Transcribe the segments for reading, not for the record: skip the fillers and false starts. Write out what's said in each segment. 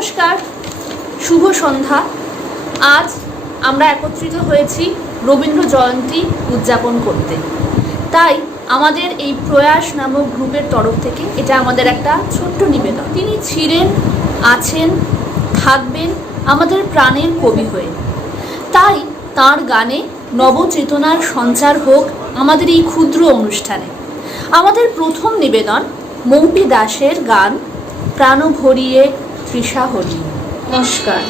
নমস্কার, শুভ সন্ধ্যা। আজ আমরা একত্রিত হয়েছি রবীন্দ্র জয়ন্তী উদযাপন করতে। তাই আমাদের এই প্রয়াস নামক গ্রুপের তরফ থেকে এটা আমাদের একটা ছোট্ট নিবেদন। তিনি ছিলেন, আছেন, থাকবেন আমাদের প্রাণের কবি হয়ে। তাই তাঁর গানে নবচেতনার সঞ্চার হোক আমাদের এই ক্ষুদ্র অনুষ্ঠানে। আমাদের প্রথম নিবেদন মৌপি দাসের গান প্রাণ ভরিয়ে তৃষা হরিয়ে। নমস্কার।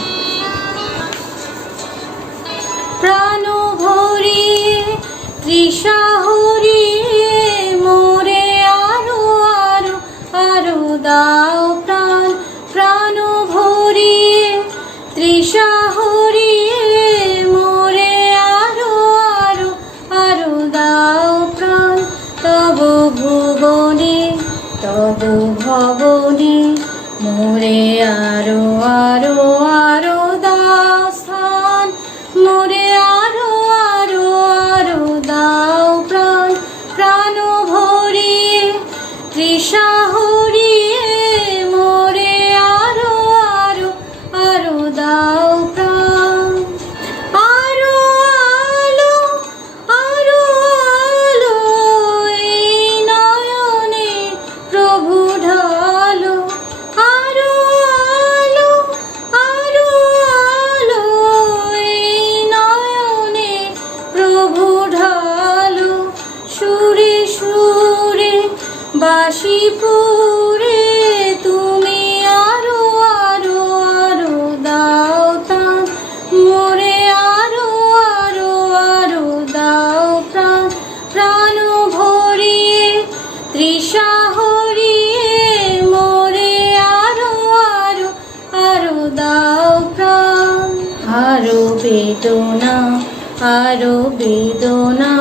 প্রাণ ভরিয়ে তৃষা হরিয়ে মোরে আরো আরো আরো দাও প্রাণ। প্রাণ ভরিয়ে তৃষা হরিয়ে মোরে আরো আরো আরো দাও প্রাণ। তব ভুবনে তব ভবনে মোরে আরো আরো আরো দাও স্থান। মোরে আরো আরো আরো দাও প্রাণ। প্রাণ ভরিয়ে তৃষা হরিয়ে মোরে আরো আরো আরো দাও প্রাণ। আরো আলো আরো আলো এই নয়নে প্রভু ঢালো। আরো আলো আরো আলো এই নয়নে প্রভু ঢালো। সুরে সুরে বাঁশি পুরে তুমি আরো আরো আরো দাও তান। মোরে আরো আরো আরো দাও প্রাণ। প্রাণ ভরিয়ে তৃষা হরিয়ে মোরে আরো আরো আরো দাও প্রাণ। আরো বেদনা আরো বেদনা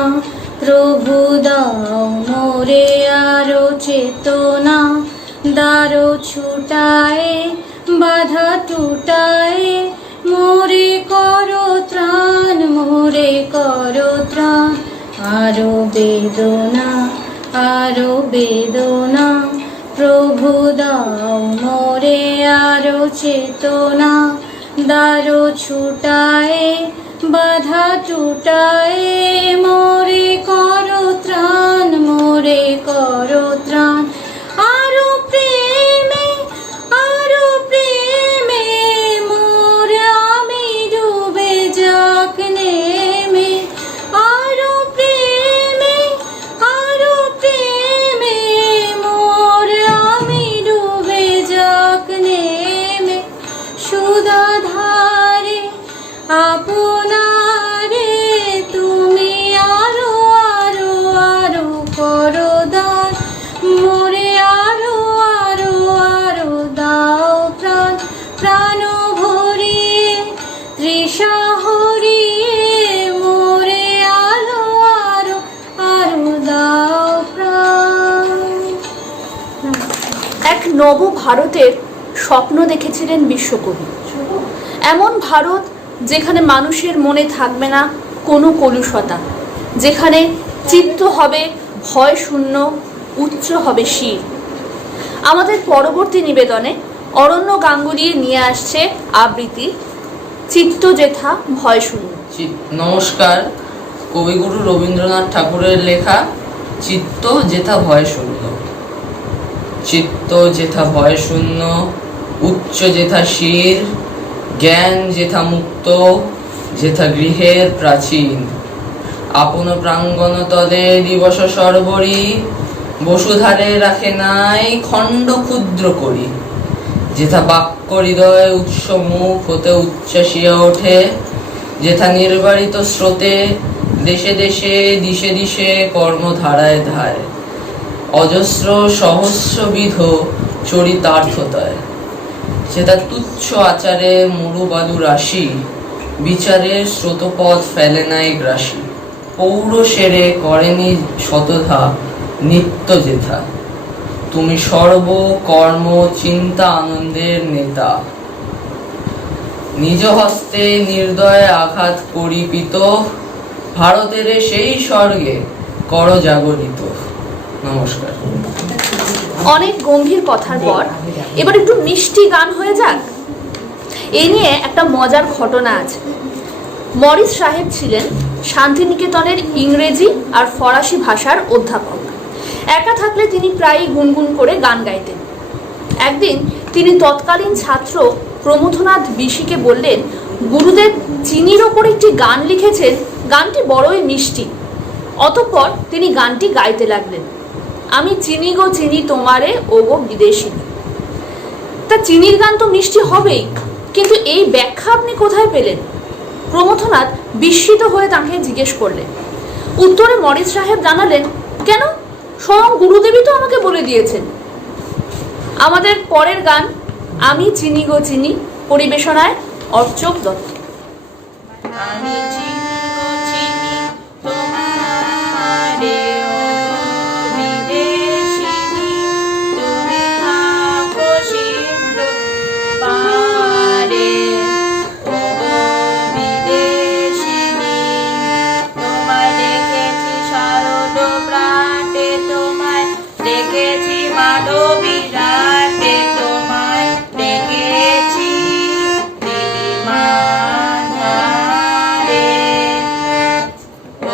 প্রভু দাও মোরে আরো চেতনা। দারো ছুটায়ে বাধা টুটায়ে মোরে করো ত্রাণ। মোরে করো ত্রাণ। আরো বেদনা আরো বেদনা প্রভু দাও মোরে আরো চেতনা। দারো ছুটায়ে বাধা টুটায়ে মোরে করো ত্রাণ। মোরে করো ত্রাণ। আরো প্রেমে মোর আমি ডুবে যাক নেমে। আরো প্রেমে মোর আমি ডুবে যাক নেমে। সুধা ধারে আপনারে তুমি আরো আরো আরো করো দান। মোরে আরো আরো আরো দাও প্রাণ। প্রাণ ভরিয়ে তৃষা হরিয়ে মোরে আরো আরো আরো দাও প্রাণ। এক নব ভারতের স্বপ্ন দেখেছিলেন বিশ্বকবি। এমন ভারত যেখানে মানুষের মনে থাকবে না কোনো কলুষতা, যেখানে চিত্ত হবে ভয় শূন্য, উচ্চ হবে শির। আমাদের পরবর্তী নিবেদনে অরণ্য গাঙ্গুলি নিয়ে আসছে আবৃত্তি চিত্ত যেথা ভয় শূন্য। নমস্কার। কবিগুরু রবীন্দ্রনাথ ঠাকুরের লেখা চিত্ত যেথা ভয় শূন্য। চিত্ত যেথা ভয় শূন্য, উচ্চ যেথা শির, জ্ঞান যেথা মুক্ত, যেথা গৃহের প্রাচীন। আপন প্রাঙ্গণ তলে দিবস সর্বরি, বসুধারে রাখে নাই খণ্ড ক্ষুদ্র করি। যেথা বাক্য হৃদয় উৎস মুখ হতে উচ্ছ্বাসিয়া ওঠে, যেথা নির্বারিত স্রোতে দেশে দেশে দিশে দিশে কর্মধারায় ধায়। অজস্র সহস্রবিধ চরিতার্থতায়। যেথা তুচ্ছ আচারে মরুবালু রাশি, বিচারের স্রোতপথ ফেলে নাই গ্রাসী। পৌর সেরে করেনি শতধা নিত্য যেথা, তুমি সর্ব কর্ম চিন্তা আনন্দের নেতা। নিজ হস্তে নির্দয় আঘাত করিপিত, ভারতের সেই স্বর্গে কর জাগরিত। নমস্কার। অনেক গম্ভীর কথার পর এবার একটু মিষ্টি গান হয়ে যাক। এই নিয়ে একটা মজার ঘটনা আছে। মরিস সাহেব ছিলেন শান্তিনিকেতনের ইংরেজি আর ফরাসি ভাষার অধ্যাপক। একা থাকলে তিনি প্রায়ই গুনগুন করে গান গাইতেন। একদিন তিনি তৎকালীন ছাত্র প্রমথনাথ বিশিকে বললেন, গুরুদেব চিনির ওপর একটি গান লিখেছেন, গানটি বড়ই মিষ্টি। অতঃপর তিনি গানটি গাইতে লাগলেন, আমি চিনি গো চিনি তোমারে ও গো বিদেশিনী। তা চিনির গান তো মিষ্টি হবেই, কিন্তু এই ব্যাখ্যা আপনি কোথায় পেলেন? প্রমথনাথ বিস্মিত হয়ে তাকে জিজ্ঞেস করলেন। উত্তরে মরিস সাহেব জানালেন, কেন, স্বয়ং গুরুদেবই তো আমাকে বলে দিয়েছেন। আমাদের পরের গান আমি চিনি গো চিনি, পরিবেশনায় অর্চক দত্ত। আমি চিনি গো চিনি তোমারে ও বিদেশিনী, তুমি থাকো সিন্ধু পারে ও বিদেশিনী, তোমায় দেখেছি শারদ প্রাতে, তোমায় দেখেছি মাধবী রাতে, তোমায় দেখেছি নীলিমার ধারে ও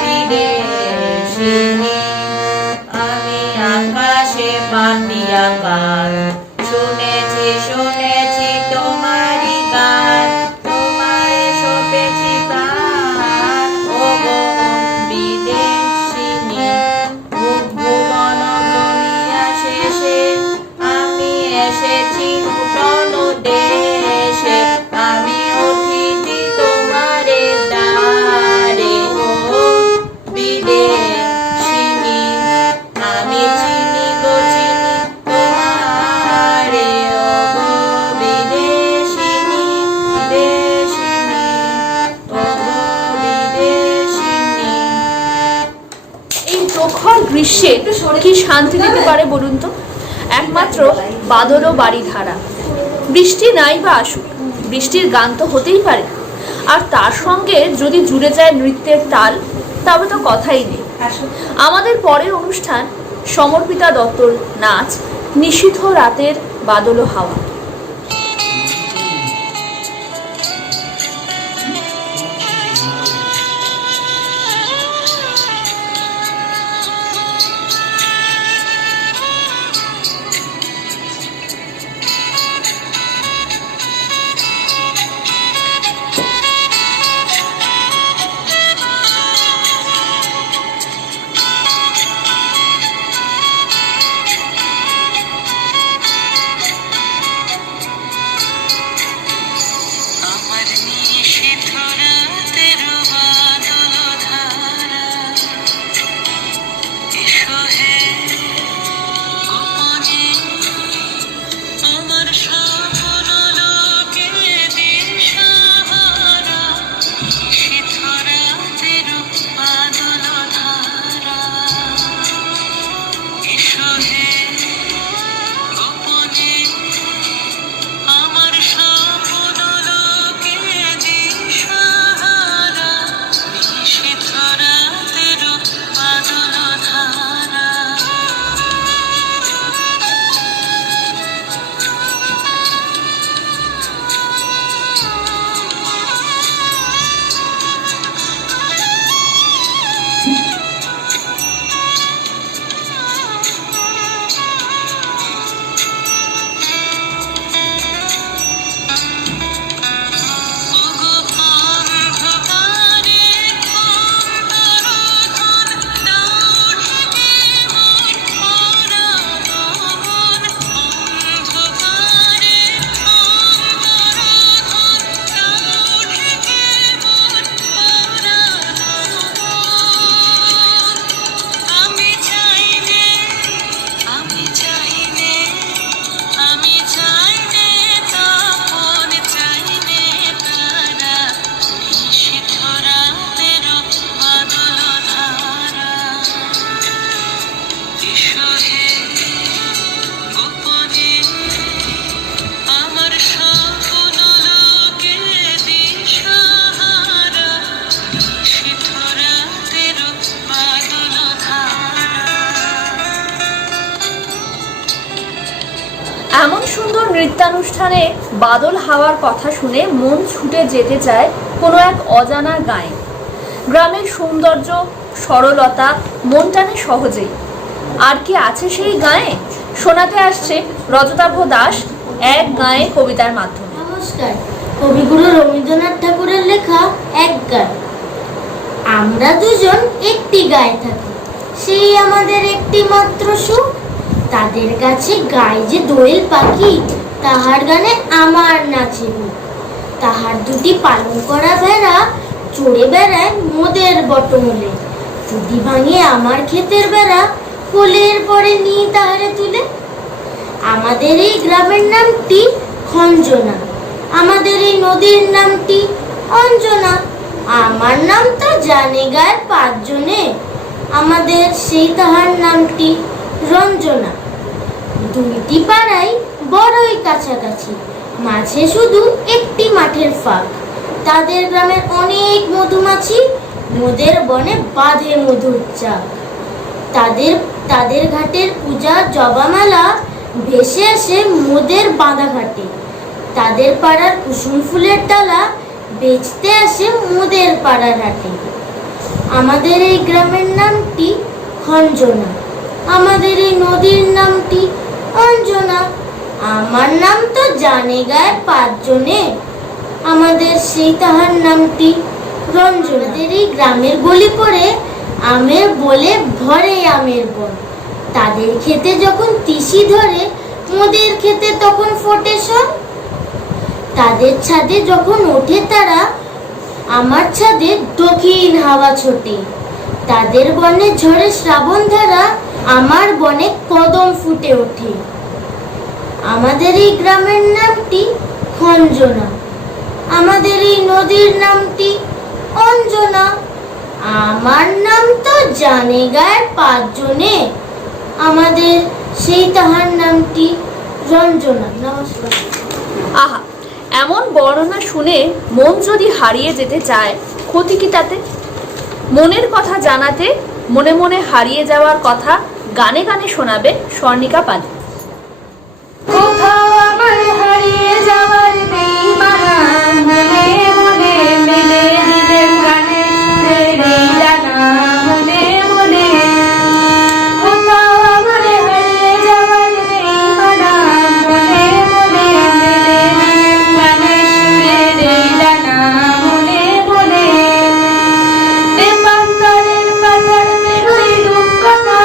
বিদেশিনী। আমি আকাশে পাতিয়া গান শুনেছি শুনেছি তোমারই গান, তোমায় সপেছি প্রাণ ও বিদেশিনী। ভুবন ভ্রমিয়া শেষে আমি এসেছি নূতন দেশে, আমি অতিথি তোমারে দ্বারে ও বিদেশিনী। আমি চিনি গো চিনি তোমারে ও বিদেশিনী, বিদেশিনী ও বিদেশিনী। এই প্রখর গ্রীষ্মে কি শান্তি দিতে পারে বলুন তো? একমাত্র বাদল ও বাড়ি ধারা। বৃষ্টি নাই বা আসুক, বৃষ্টির গান তো হতেই পারে। আর তার সঙ্গে যদি জুড়ে যায় নৃত্যের তাল, তবে তো কথাই নেই। আমাদের পরের অনুষ্ঠান সমর্পিতা দত্তর নাচ নিশীথ রাতের বাদল ও হাওয়া। অনুষ্ঠানে বাদল হাওয়ার কথা শুনে মন ছুটে যেতে চায় কোনো এক অজানা গায়ে। গ্রামের সৌন্দর্য, সরলতা মন টানে সহজেই। আর কি আছে সেই গায়ে? শোনাতে আসছে রজতাভ দাস এক গায়ে কবিতার মাধ্যমে। নমস্কার। কবিগুরু রবীন্দ্রনাথ ঠাকুরের লেখা এক গায়ে। আমরা দুজন একটি গায়ে থাকি, সেই আমাদের একটি মাত্র সুখ। তাদের কাছে গায়ে যে দোয়েল পাখি, তাহার গানে আমার নাচে বুক। তাহার দুটি পালন করা ভেড়া চড়ে বেড়ায় মোদের বটমূলে। যদি ভাঙে আমার ক্ষেতের বেড়া, কোলের পরে নিয়ে তাহারে তুলে। আমাদের এই গ্রামের নামটি খঞ্জনা, আমাদের এই নদীর নামটি অঞ্জনা। আমার নাম তো জানে গায়ের 5 জনে, আমাদের সেই তাহার নামটি রঞ্জনা। দুইটি পাড়াই বড়ই কাছাকাছি, মাঝে শুধু একটি মাঠের ফাঁক। তাদের গ্রামের অনেক মধুমাছি, মোদের বনে বাঁধে মধুর চাক। তাদের ঘাটের পূজা জবামালা ভেসে আসে মোদের বাঁধা ঘাটে। তাদের পাড়ার কুসুম ফুলের ডালা বেচতে আসে মোদের পাড়ার হাটে। আমাদের এই গ্রামের নামটি খঞ্জনা, আমাদের এই নদীর নামটি অঞ্জনা। আমার নাম তো জানে গায়ে 5 জনে, আমাদের সেই তাহার নামটি রঞ্জনা। আমাদের এই গ্রামের গলি পড়ে আমের বলে ভরে আমের বন। তাদের খেতে যখন তিসি ধরে, মোদের খেতে তখন ফোটে শন। তাদের ছাদে যখন ওঠে তারা, আমার ছাদে দক্ষিণ হাওয়া ছোটে। তাদের বনে ঝরে শ্রাবণ ধারা, আমার বনে কদম ফুটে ওঠে। আমাদের এই গ্রামের নামটি খঞ্জনা, আমাদের এই নদীর নামটি অঞ্জনা। আমার নাম তো জানে গায়ের 5 জনে, আমাদের সেই তাহার নামটি রঞ্জনা। নমস্কার। আহা, এমন বর্ণনা শুনে মন যদি হারিয়ে যেতে চায়, ক্ষতি কি তাতে? মনের কথা জানাতে মনে মনে হারিয়ে যাওয়ার কথা গানে গানে শোনাবে স্বর্ণিকা পালি। কোথাও আমার হারিয়ে যাওয়ার বেইমানা, মনে মনে মেলে দিলেন গানের সুরের এই ডানা। মনে মনে কোথাও আমার হারিয়ে যাওয়ার বেইমানা, মনে মনে মেলে দিলেন গানের সুরের এই ডানা। মনে মনে দেবান্তরের পাতার বেরোয় রূপকথা,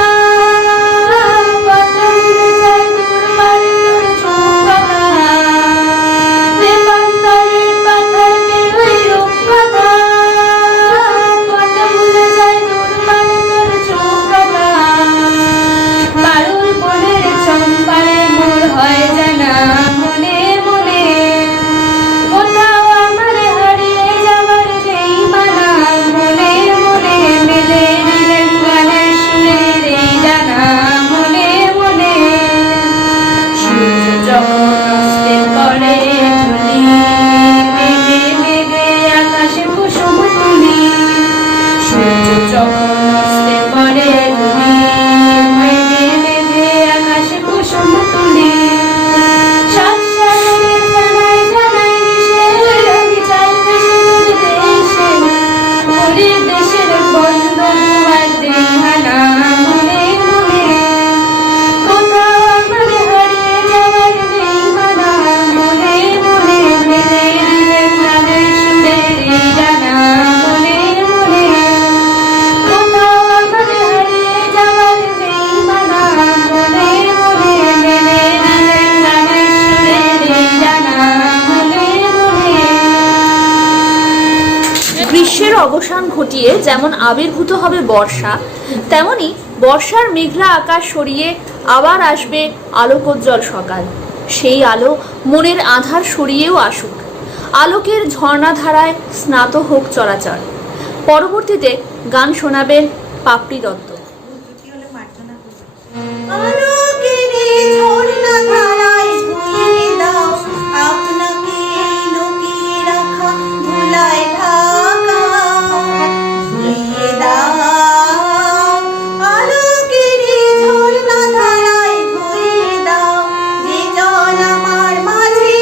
অবসান ঘটিয়ে যেমন আবির্ভূত হবে বর্ষা, তেমনি বর্ষার মেঘলা আকাশ সরিয়ে আবার আসবে আলোকোজ্জ্বল সকাল। সেই আলো মনের আধার সরিয়েও আসুক, আলোকের ঝর্ণাধারায় স্নাত হোক চরাচর। পরবর্তীতে গান শোনাবেন পাপড়ি দত্ত। ধারায় ধুয়ে দাও, যে জন আমার মাঝে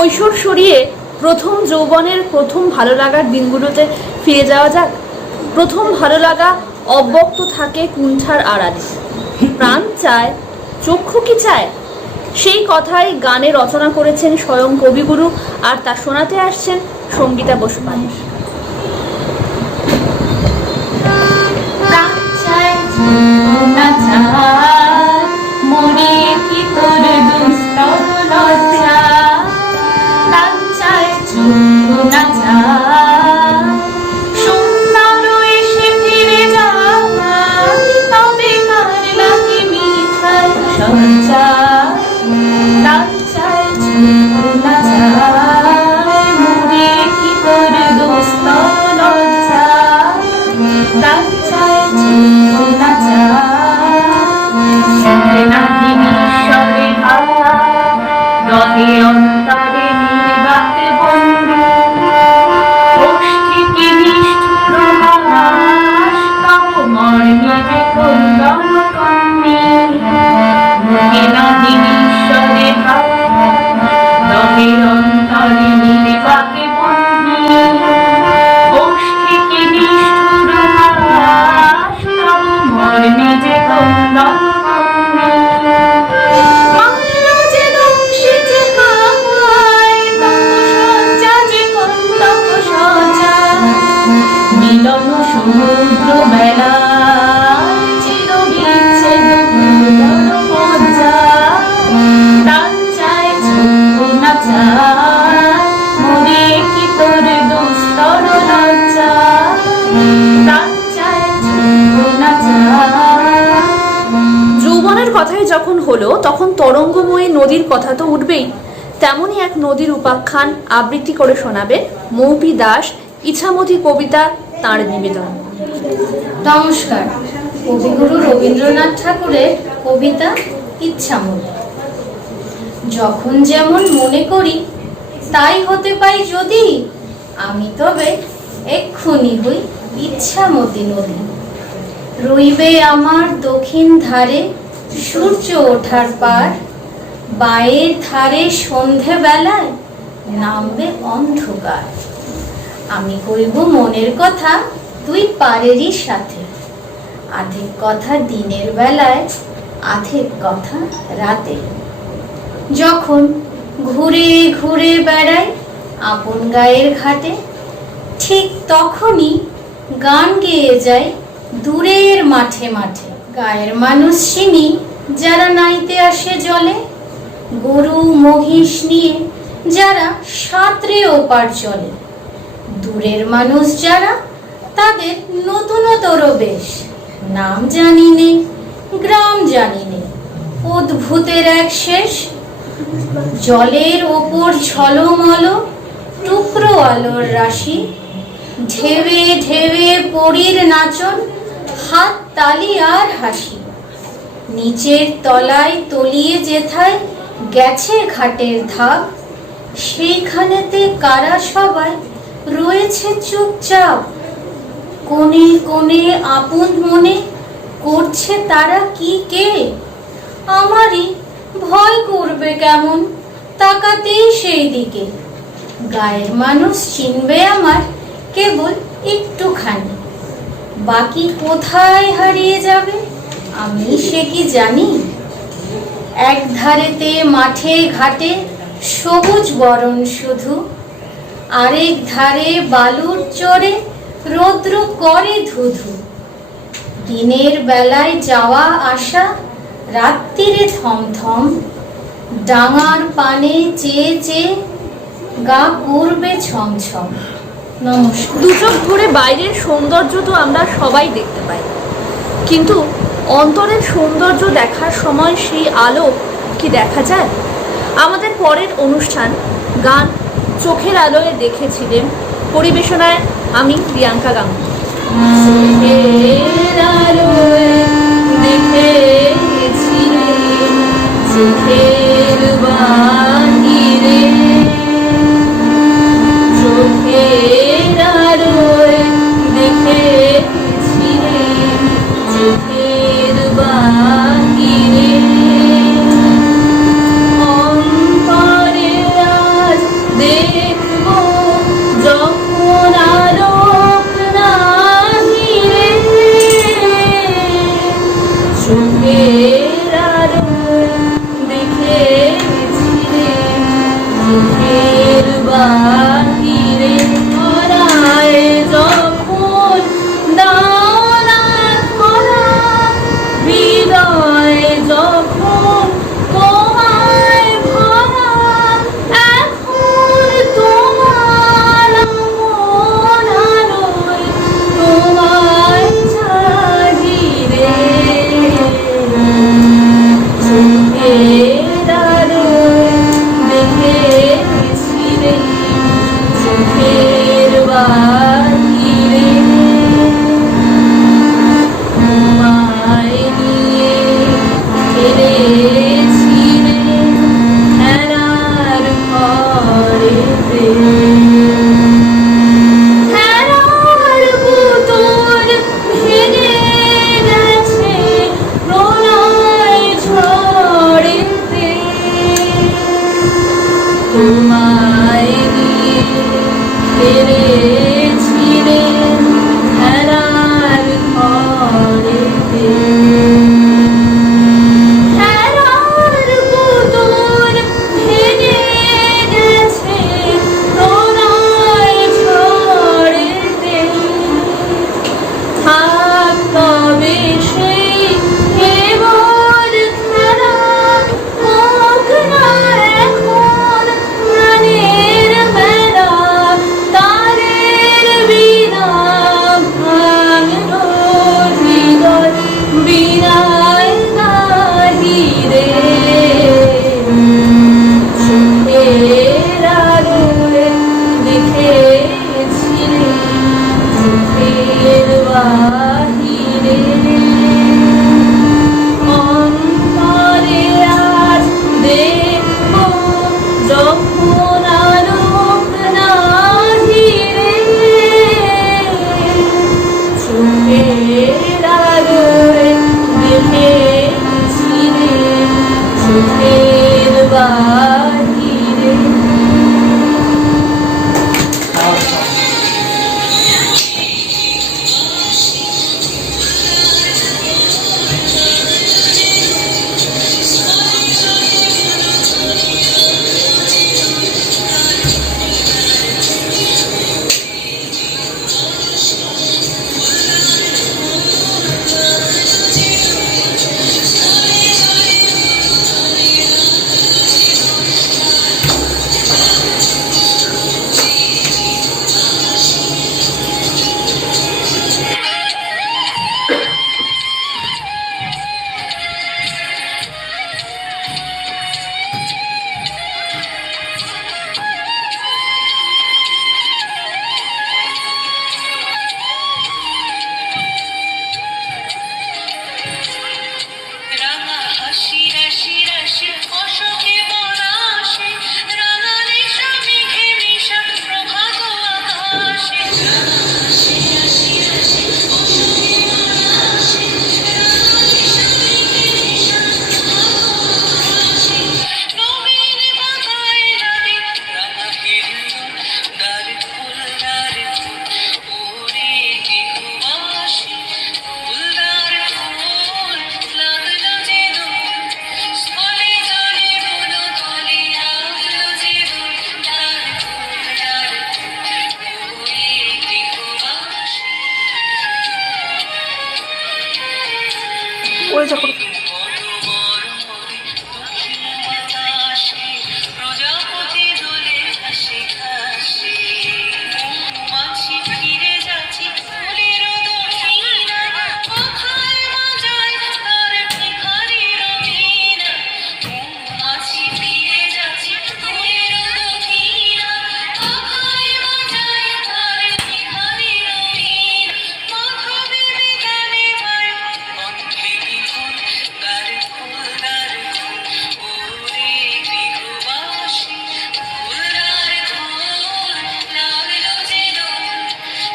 কৈশোর সরিয়ে প্রথম যৌবনের প্রথম ভালো লাগার দিনগুলোতে ফিরে যাওয়া যাক। প্রথম ভালো লাগা অব্যক্ত থাকে কুণ্ঠার আড়ালে। প্রাণ চায়, চক্ষু কি চায়? সেই কথাই গানে রচনা করেছেন স্বয়ং কবিগুরু, আর তা শোনাতে আসছেন সঙ্গীতা বসুপাল। প্রাণ চায় চক্ষু না চায়, মনে কি তোর দুস্তর লজ্জা। প্রাণ চায় চক্ষু না চায়, সুন্দর এসে ফিরে যায়, তবে কার লাগে মিঠাই সজ্জা। প্রাণ চায় চক্ষু না চায়, মনে কি তোর দুস্তর লজ্জা। প্রাণ চায় চক্ষু না চায়, শুনে নাহি নিঃস্বরে হাওয়া, রহে অন্তরে নির্বাক বন্ধু। ওষ্ঠে কি নিষ্ঠুর হাস, তব মর্মে যে কুন্দন কন্যে। শুনে নাহি নিঃস্বরে হাওয়া, রহে অন্তরে নির্বাক বন্ধু। ওষ্ঠে কি নিষ্ঠুর হাস, তব মর্মে যে কুন্দন কন্যে। মাল্য যে দংশে যে হাওয়ায়, তব সজ্জা যে কন্দক সজ্জা। মিলন সমুদ্র বেলায়, চির বিচ্ছেদ ভুবন মজ্জা। প্রাণ চায় চক্ষু না চায়, মনে কি তোর দুস্তর লজ্জা। প্রাণ চায় চক্ষু না চায়। যৌবনের কথাই যখন হলো, তখন তরঙ্গময়ী নদীর কথা তো উঠবেই। তেমনই এক নদীর উপাখ্যান আবৃত্তি করে শোনাবে মৌপি দাস, ইছামতি কবিতা তাঁর নিবেদন। নমস্কার। কবিগুরু রবীন্দ্রনাথ ঠাকুরের কবিতা ইচ্ছামতি। যখন যেমন মনে করি তাই হতে পাই যদি, আমি তবে এক্ষুনি হই ইচ্ছামতি নদী। রইবে আমার দক্ষিণ ধারে সূর্য ওঠার পার, বায়ের ধারে সন্ধে বেলায় নামবে অন্ধকার। আমি কইব মনের কথা দুই পারেরই সাথে, আধেক কথা দিনের বেলায়, আধেক কথা রাতে। যখন ঘুরে ঘুরে বেড়াই আপন গায়ের ঘাটে, ঠিক তখনই গান গেয়ে যাই দূরের মাঠে মাঠে। গায়ের মানুষ চিনি যারা নাইতে আসে জলে, গরু মহিষ নিয়ে যারা সাঁতরে ওপার চলে। দূরের মানুষ যারা তাদের নতুনতর বেশ, নাম জানি নে, গ্রাম জানি নে, অদ্ভুতের এক শেষ। জলের ওপর ঝলমল টুকরো আলোর রাশি, ঢেবে ঢেবে পরীর নাচন, হাত তালি আর হাসি। নিচের তলায় তলিয়ে যেথায় গেছে ঘাটের ধাপ, সেইখানেতে কারা সবাই রয়েছে চুপচাপ। কোণে কোণে আপন মনে করছে তারা কি কে, আমারই ভয় করবে কেমন তাকাতেই সেই দিকে। গায়ের মানুষ চিনবে আমার কেবল একটুখানি, বাকি কোথায় হারিয়ে যাবে আমি সে কি জানি। এক ধারেতে মাঠে ঘাটে সবুজ বরণ শুধু, আরেক ধারে বালুর চরে রৌদ্র করে ধুধু। দিনের বেলায় যাওয়া আসা, রাত্রিরে থমথম, ডাঙার পানে চেয়ে চেয়ে গা করবে ছমছম। নমস্কার। দুচোখ ভরে বাইরের সৌন্দর্য তো আমরা সবাই দেখতে পাই, কিন্তু অন্তরের সৌন্দর্য দেখার সময় সেই আলো কি দেখা যায়? আমাদের পরের অনুষ্ঠান গান চোখের আলোয় দেখেছিলেন, পরিবেশনায় আমি প্রিয়াঙ্কা গাঙ্গুলি। চোখের আলোয় দেখেছিলেন, চোখের বাহিরে, চোখের আলোয় দেখেছিলেন, চোখের বাহিরে। অন্তরে আজ হেরার পুতুল ভেঙে গেছে প্রলয় ঝড়েতে, তোমায় নিয়ে ফিরেছিলেন হেরার ঘরেতে। হেরার পুতুল ভেঙে গেছে প্রলয় ঝড়েতে, থাক তবে সেই কেবল খেলা, হোক না এখন প্রাণের মেলা। তারের বিনা ভাঙলো হৃদয়, বিনায় গাহিরে। চোখের আলোয় দেখেছিলে চোখের বাহিরে, অন্তরে আজ দেখব যখন আলোক নাহিরে। চোখের আলোয় দেখেছিলে চোখের বাহিরে। রাঙা হাসি রাশি রাশি অশোকে পলাশে, রাঙা নেশা মেঘে মিশা প্রভাত আকাশে। রাঙা হাসি রাশি রাশি অশোকে পলাশে, রাঙা নেশা মেঘে মিশা প্রভাত আকাশে। নবীন পাতায় লাগে রাঙা হিন্দুল, দ্বার ফুল দ্বার ফুল ওরে গৃহবাসী। ফুলদার ফুল লাগলো যে দোল, স্থলে জলে বলো তলে লাগলো যে দোল। দ্বার ফুল দ্বার ফুল ওরে গৃহবাসী। প্রজাপতি দোলে ঘাসে ঘাসে, মৌমাছি ফিরে যাচ্ছে ফুলের দক্ষিণা। পাখায় বাজায় তার ভিখারির বীণা, মৌমাছি ফিরে যাচ্ছে ফুলের দক্ষিণা। পাখায় বাজায় তার ভিখারির বীণা, মাধবী বিতানে বায়ু কণ্ঠে বিপুল। দ্বার ফুল দ্বার ফুল ওরে গৃহবাসী। ফুলদার ফুল লাগলো যে দোল,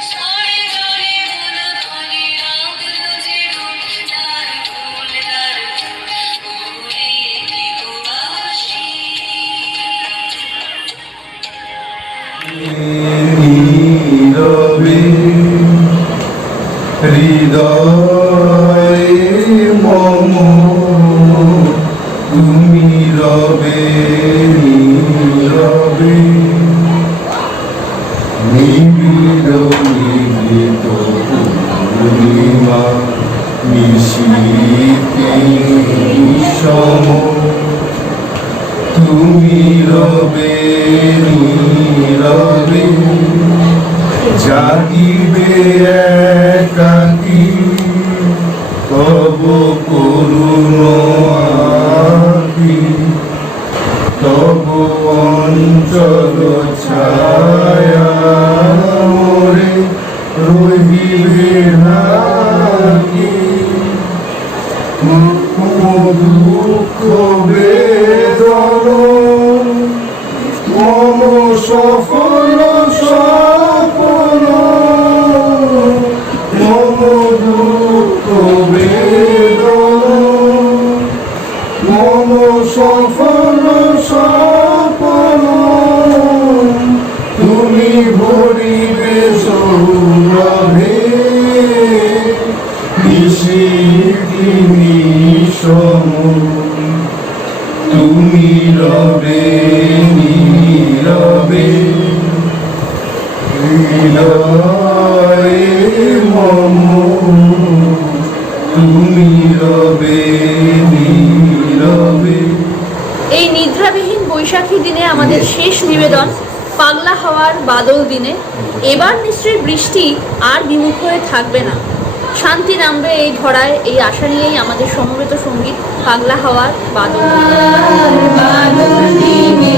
স্থলে জলে বলো তলে লাগলো যে দোল। দ্বার ফুল দ্বার ফুল ওরে গৃহবাসী। নীরবে হৃদয়ে মম, তুমি রবে নীরবে। নিবিড় নিভৃত পূর্ণিমা নিশীথে নিঃসম, তুমি রবে নীরবে। জাগিবে একাকী তব করুণ আখি, তব অঞ্চল ছায়া মোরে রহিবে ঢাকি। দুঃখ বেদন মম সফল সম তুমি রবে নীরবে হৃদয়ে মম তুমি রবে নীরবে। এই নিদ্রাবিহীন বৈশাখী দিনে আমাদের শেষ নিবেদন পাগলা হাওয়ার বাদল দিনে। এবার নিশ্চয়ই বৃষ্টি আর বিমুখ হয়ে থাকবে না, শান্তি নামবে এই ধরায়, এই আশা নিয়েই আমাদের সমবেত সঙ্গীত পাগলা হাওয়ার বাদল দিনে। বাদল দিনে